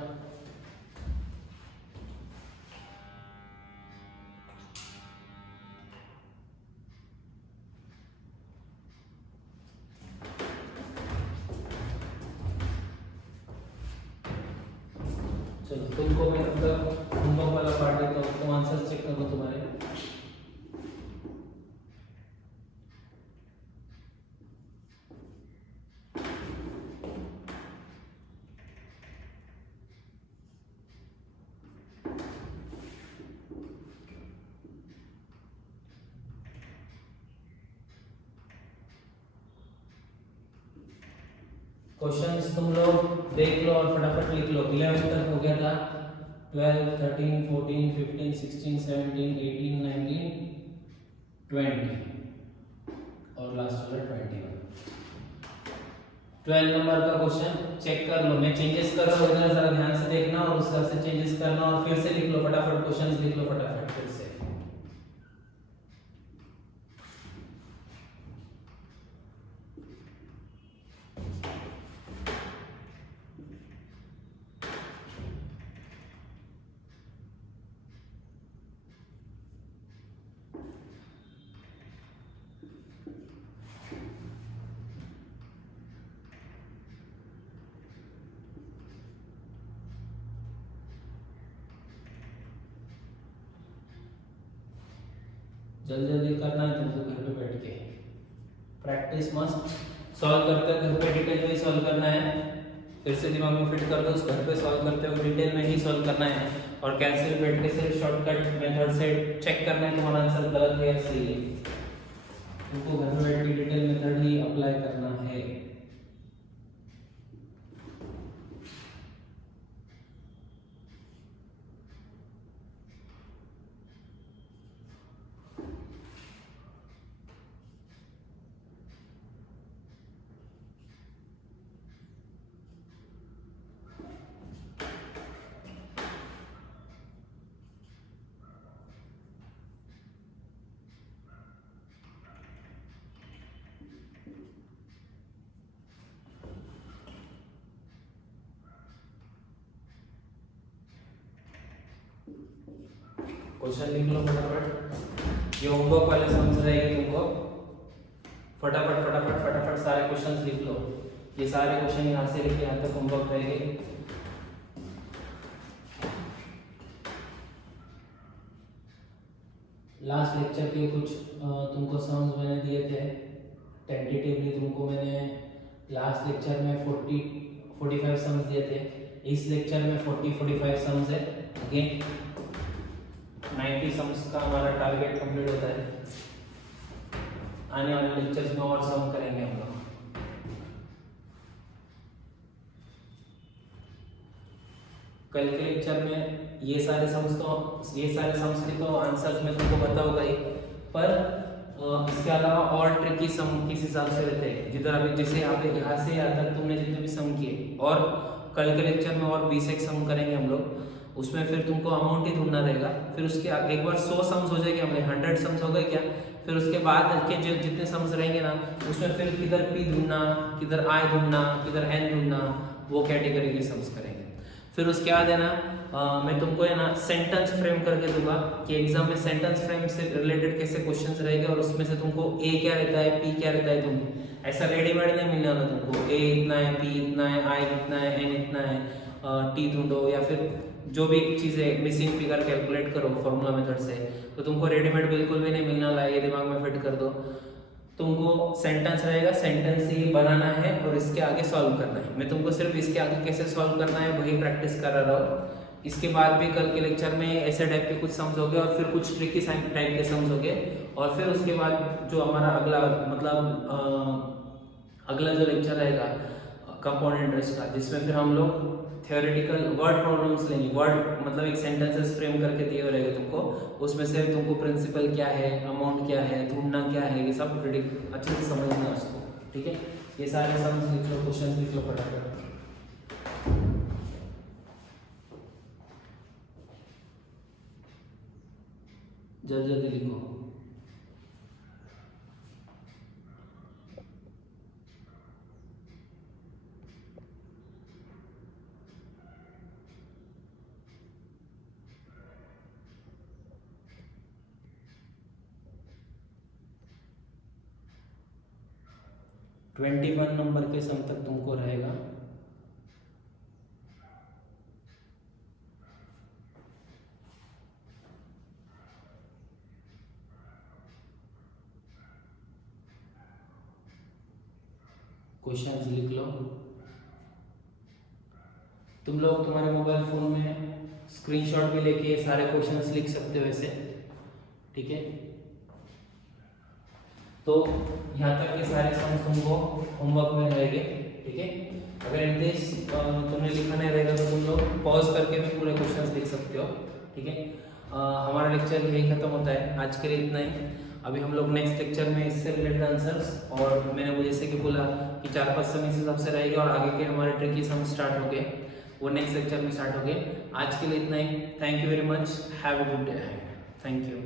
चलो तुमको मैं तब तक होमवर्क वाला पार्ट देता हूँ, तुम आंसर चेक कर लो तुम्हारे। क्वेश्चंस तुम लोग देख लो और फटाफट लिख लो। 11 तक हो गया था, 12 13 14 15 16 17 18 19 20 और लास्ट वाला 21। 12 नंबर का क्वेश्चन चेक कर लो, मैं चेंजेस कर रहा हूँ, इधर जरा ध्यान से देखना और उस हिसाब से चेंजेस करना और फिर से लिख लो फटाफट, क्वेश्चंस लिख लो फटाफट फिर से। जल्दी जल्दी करना है तुमको घर पे बैठ के, प्रैक्टिस मस्त। सॉल्व करते हुए घर पे डिटेल में ही सॉल्व करना है, फिर से दिमाग में फिट कर दो, उस घर पे सॉल्व करते हुए डिटेल में ही सॉल्व करना है। और कैंसिल बैठ के से शॉर्टकट मेथड से चेक करना है तुम्हारा आंसर गलत है या सही है। तुमको घर में बैठ के डिटेल मेथड ही अप्लाई करना है। क्वेश्चन लिख लो फटाफट, ये होमवर्क वाले समझ रहेंगे तुमको। फटाफट फटाफट फटाफट सारे क्वेश्चंस लिख लो, ये सारे क्वेश्चन यहाँ से लेके यहाँ तक होमवर्क रहेंगे। लास्ट लेक्चर के कुछ तुमको सम्स मैंने दिए थे टेंटेटिवली, तुमको मैंने लास्ट लेक्चर में 45 सम्स दिए थे। इस लेक्चर में 45 सम्स है। अगेन 90 सम्स का हमारा टारगेट कंप्लीट होता है। आने वाले लेक्चर्स में और सम करेंगे हम लोग। कल के लेक्चर में ये सारे सम्स के तो आंसर्स में तुमको पता होगा ही, पर इसके अलावा और ट्रिकी सम किस हिसाब से रहते हैं, जिधर अभी जैसे यहाँ से यहाँ तक तुमने जितने भी सम किए, और कल के लेक्चर में और 20 एक सम करेंगे हम लोग। उसमें फिर तुमको अमाउंट ही ढूंढना रहेगा। फिर उसके एक बार 100 सम्स हो जाएंगे, हमने 100 सम्स हो गए क्या, फिर उसके बाद के जो जितने सम्स रहेंगे ना, उसमें फिर किधर पी ढूंढना, किधर आई ढूंढना, किधर एन ढूंढना, वो कैटेगरी के सम्स करेंगे। फिर उसके बाद है ना मैं तुमको है ना सेंटेंस फ्रेम करके दूंगा कि एग्जाम में सेंटेंस फ्रेम से रिलेटेड कैसे क्वेश्चंस रहेंगे, और उसमें से तुमको ए क्या रहता है, पी क्या रहता है, तुम ऐसा रेडीमेड नहीं मिलने वाला तुमको। ए इतना है, पी इतना है, आई इतना है, एन इतना है, टी ढूंढो, या फिर जो भी चीज़ें मिसिंग फिगर कैलकुलेट करो फॉर्मूला मेथड से, तो तुमको रेडीमेड बिल्कुल भी नहीं मिलने वाला है। ये दिमाग में फिट कर दो। तुमको सेंटेंस रहेगा, सेंटेंस से ही बनाना है और इसके आगे सॉल्व करना है। मैं तुमको सिर्फ इसके आगे कैसे सॉल्व करना है वही प्रैक्टिस करा रहा हूँ। इसके बाद भी कल के लेक्चर में ऐसे टाइप के कुछ सम्स हो गए, और फिर कुछ ट्रिकी टाइप के सम्स हो गए, और फिर उसके बाद जो हमारा अगला अगला जो लेक्चर रहेगा कंपाउंड इंटरेस्ट का, जिसमें फिर हम लोग थियोरेटिकल वर्ड प्रॉब्लम्स लेंगे। वर्ड मतलब एक सेंटेंसेस फ्रेम करके दिए रहेगा तुमको, उसमें से तुमको प्रिंसिपल क्या है, अमाउंट क्या है, ढूंढना क्या है, ये सब अच्छे से समझना है उसको। ठीक है, ये सारे सम्स लिख लो, क्वेश्चन लिख लो फटाफट। जल्दी जल्दी लिखो। $21 नंबर के सम तक तुमको रहेगा। क्वेश्चंस लिख लो। तुम लोग तुम्हारे मोबाइल फोन में स्क्रीनशॉट भी लेके सारे क्वेश्चंस लिख सकते हो वैसे। ठीक है, तो यहाँ तक के सारे सम तुमको होमवर्क में रहेंगे। ठीक है, अगर इंग्लिश तुमने लिखा नहीं रहेगा तो तुम लोग पॉज करके भी पूरे क्वेश्चंस लिख सकते हो। ठीक है, हमारा लेक्चर यही खत्म होता है। आज के लिए इतना ही। अभी हम लोग नेक्स्ट लेक्चर में इससे रिलेटेड आंसर्स, और मैंने वो जैसे कि बोला कि 4-5 सम इस हिसाब से रहेगा, और आगे के हमारे ट्रिकी सम स्टार्ट हो गए, वो नेक्स्ट लेक्चर में स्टार्ट हो गए। आज के लिए इतना ही। Thank you very much, have a good day. Thank you.